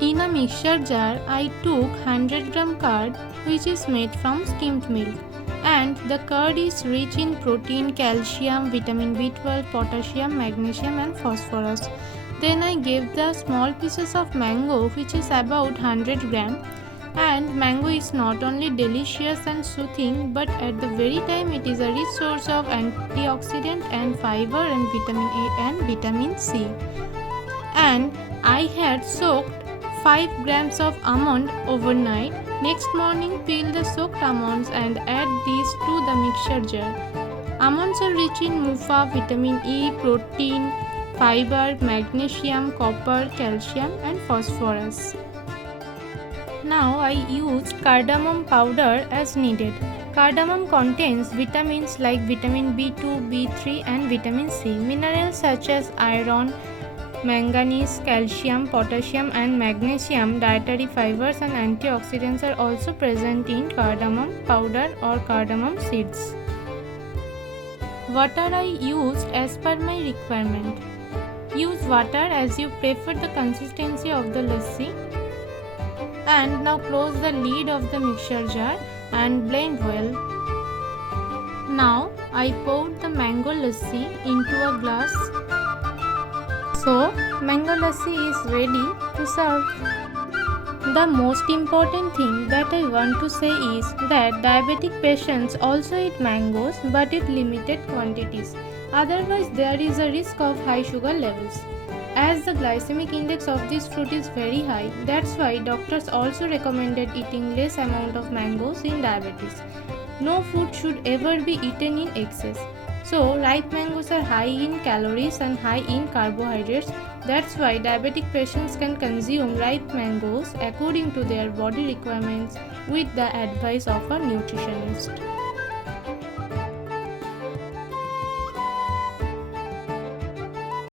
In a mixture jar, I took 100 gram curd, which is made from skimmed milk. And the curd is rich in protein, calcium, vitamin B12, potassium, magnesium, and phosphorus. Then I gave the small pieces of mango, which is about 100 gram. And mango is not only delicious and soothing, but at the very time it is a rich source of antioxidant and fiber and vitamin A and vitamin C. And I had soaked 5 grams of almond overnight. Next morning, peel the soaked almonds and add these to the mixture jar. Almonds are rich in MUFA, vitamin E, protein, fiber, magnesium, copper, calcium, and phosphorus. Now I used cardamom powder as needed. Cardamom contains vitamins like vitamin B2, B3, and vitamin C. Minerals such as iron, manganese, calcium, potassium, and magnesium, dietary fibers, and antioxidants are also present in cardamom powder or cardamom seeds. Water I used as per my requirement. Use water as you prefer the consistency of the lassi. And now close the lid of the mixture jar and blend well. Now I poured the mango lassi into a glass. So, mango lassi is ready to serve. The most important thing that I want to say is that diabetic patients also eat mangoes but in limited quantities. Otherwise, there is a risk of high sugar levels. As the glycemic index of this fruit is very high, that's why doctors also recommended eating less amount of mangoes in diabetes. No food should ever be eaten in excess. So, ripe mangoes are high in calories and high in carbohydrates. That's why diabetic patients can consume ripe mangoes according to their body requirements with the advice of a nutritionist.